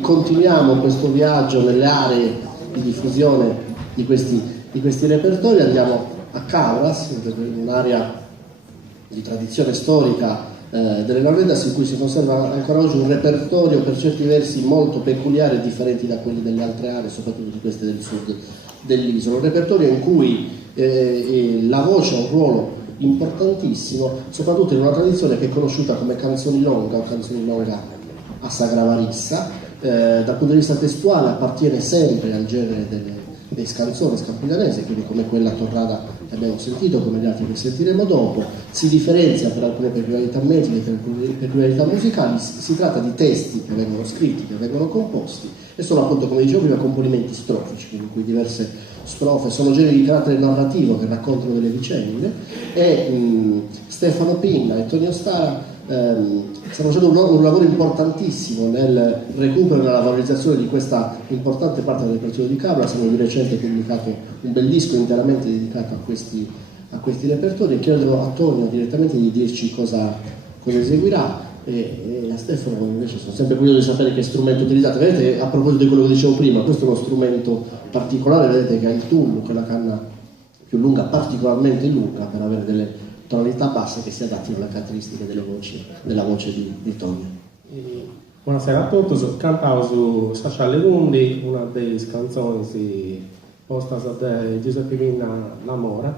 Continuiamo questo viaggio nelle aree di diffusione di questi repertori. Andiamo a Cabras, un'area di tradizione storica delle Norvedas, in cui si conserva ancora oggi un repertorio per certi versi molto peculiare e differenti da quelli delle altre aree, soprattutto di queste del sud dell'isola. Un repertorio in cui la voce ha un ruolo importantissimo, soprattutto in una tradizione che è conosciuta come canzoni longa o canzoni longa a Sagravarissa. Dal punto di vista testuale appartiene sempre al genere dei scanzones campidanese, quindi come quella torrada che abbiamo sentito, come gli altri che sentiremo dopo. Si differenzia per alcune peculiarità metriche, per alcune peculiarità musicali. Si tratta di testi che vengono scritti, che vengono composti, e sono appunto, come dicevo prima, componimenti strofici, in cui diverse strofe sono generi di carattere narrativo che raccontano delle vicende, e Stefano Pinna e Tonio Stara stanno facendo un lavoro importantissimo nel recupero e nella valorizzazione di questa importante parte del repertorio di Cabras. Hanno di recente pubblicato un bel disco interamente dedicato a questi repertori, e chiedo a Tonio direttamente di dirci cosa eseguirà, e a Stefano invece sono sempre curioso di sapere che strumento utilizzate. Vedete, a proposito di quello che dicevo prima, questo è uno strumento particolare, vedete che ha il tubo, che è la canna più lunga, particolarmente lunga, per avere delle tonalità basse che si adattino alle caratteristiche della voce di Tonio. Buonasera a tutti, cantavo su Sascialle Lundi, una delle canzoni posta da Giuseppe Pinna L'Amore,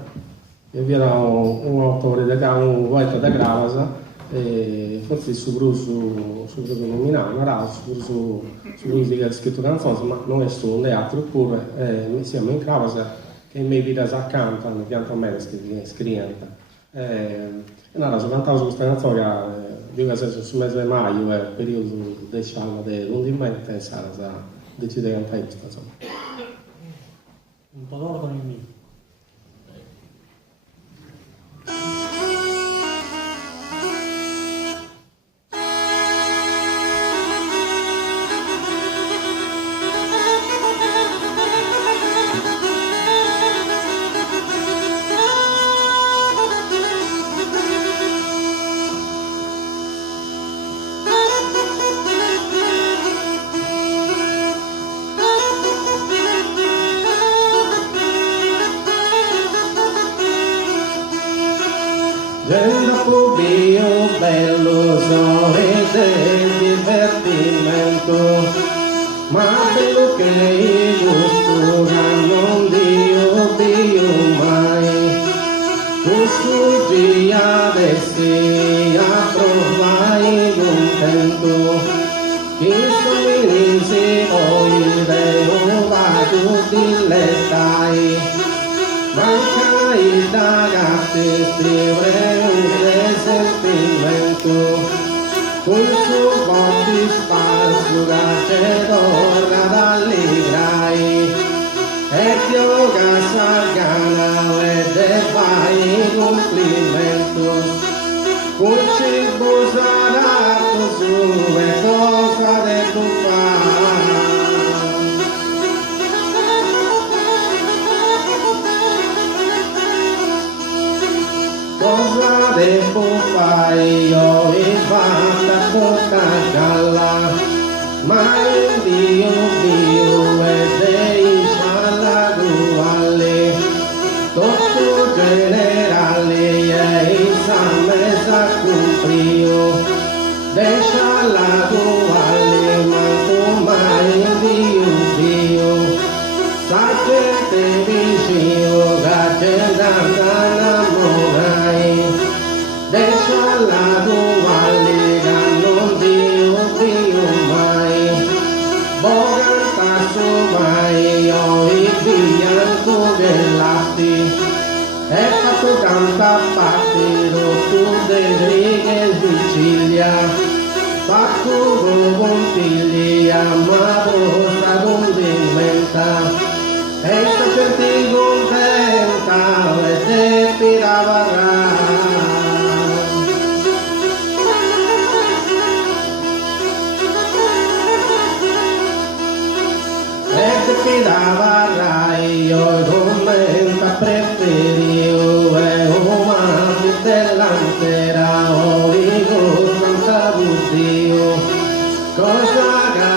e vi era un autore un poeta da Gravasa, e forse su nominale, su musica ha scritto canzoni, ma non è solo le altre, oppure siamo in Gravasa che mi vita si cantano, pianta a me scrivente. Allora, sono cantato su questa canzone che sul mese di maggio, è il periodo diciamo dell'undimento, e Sara decide di cantare questa canzone. Un po' d'ordine in me. Gendo bio bello sorride divertimento, ma bello che l'oscura non bio mai. Tu sfuggi adesso a provai contento, che somministri poi devo vado dilettai. Manca il ragazzi scrivere un sentimento, con suo body sparso che torna dall'igrai, e yoga sargana e fai complimento, con cibo salato su e cosa de tu fai. Cosa devo fare io in fatta tutta galla, ma il Dio è dei scialagruali, tutto generale e in mesa cumprio, dei scialagruali, ma tu mai Dio, sai che te vicino, che deixa la tua lega non Dio mai, boganta su mai ho il bianco dell'atti, e fatto tanta partito tu del righe Sicilia, fatto contiglia ma posta condimenta, e sta senti contenta e te piravarà. Io commenta preferio e una dell'antera o dico santa budio cosa che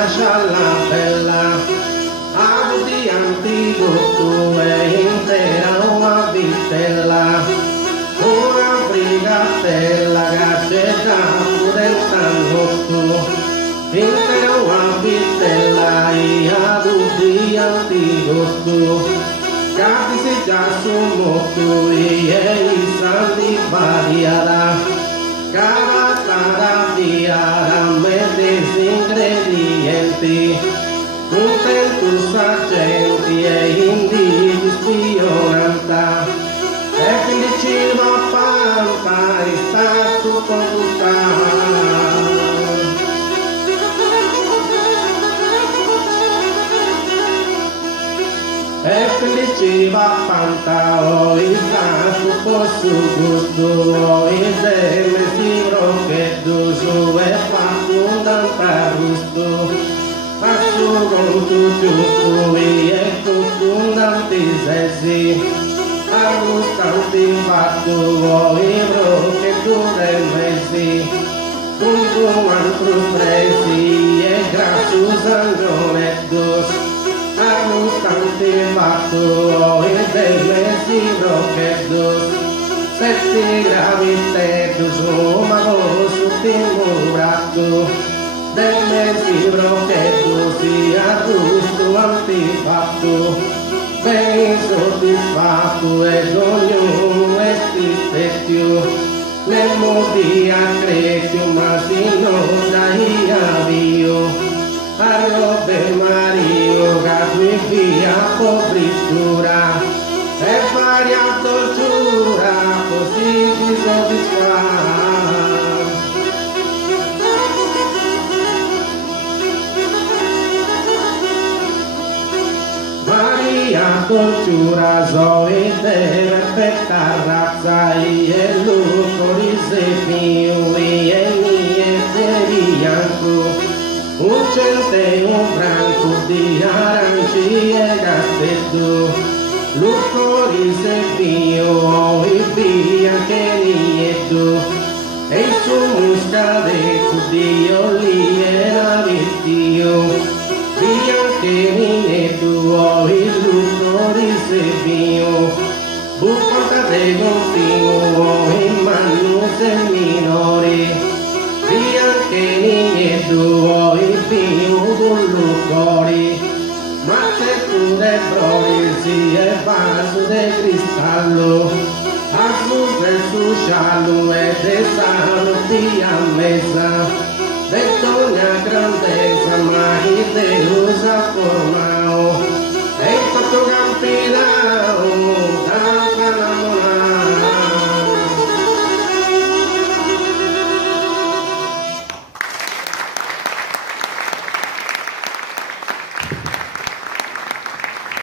lascia la bella, ave di antico tu è intera una vitella, una brigatella che c'è pure il tango tu, intera una vitella e ave di antico tu, casi si già sono tu e i santi variarà. Cada sarà via me dei ingredienti, un tempo sargenti e indivi spionanta, e felice va panta e sta tutto buttato. E felice va panta o il tutto su gusto o il deme si brochetto su e fa per gusto faccio con tu giusto e tutto sessi arrustanti fatto o il brocchetto del mesi tutto altro presi e grasso sangonetto arrustante fatto e del mesi brocchetto sette gravitetto insomma su tempo bratto del mesi brocchetto si arrusto antifatto ben soddisfatto e ognuno è stipetto nel modo a crecchio ma si non dai avvio Arrobe Mario, che via povrittura e varia tortura, così ti soddisfa. Varia tortura, zoe deve aspettare razza e lucro se più e niente bianco. Un cente, un franco di aranci e gastetto, lucori se pio e via che nietto, e il suo muscadetto di oliera vestio, via che nietto, il lucori se pio, buffata de continuo, in mano se minori, via che nietto, il pio con lucori, ma se tu de flori si è vaso de cristallo, azzurro e su sciallo e de salo di ammessa, de ogni grandezza, ma chi te usa forma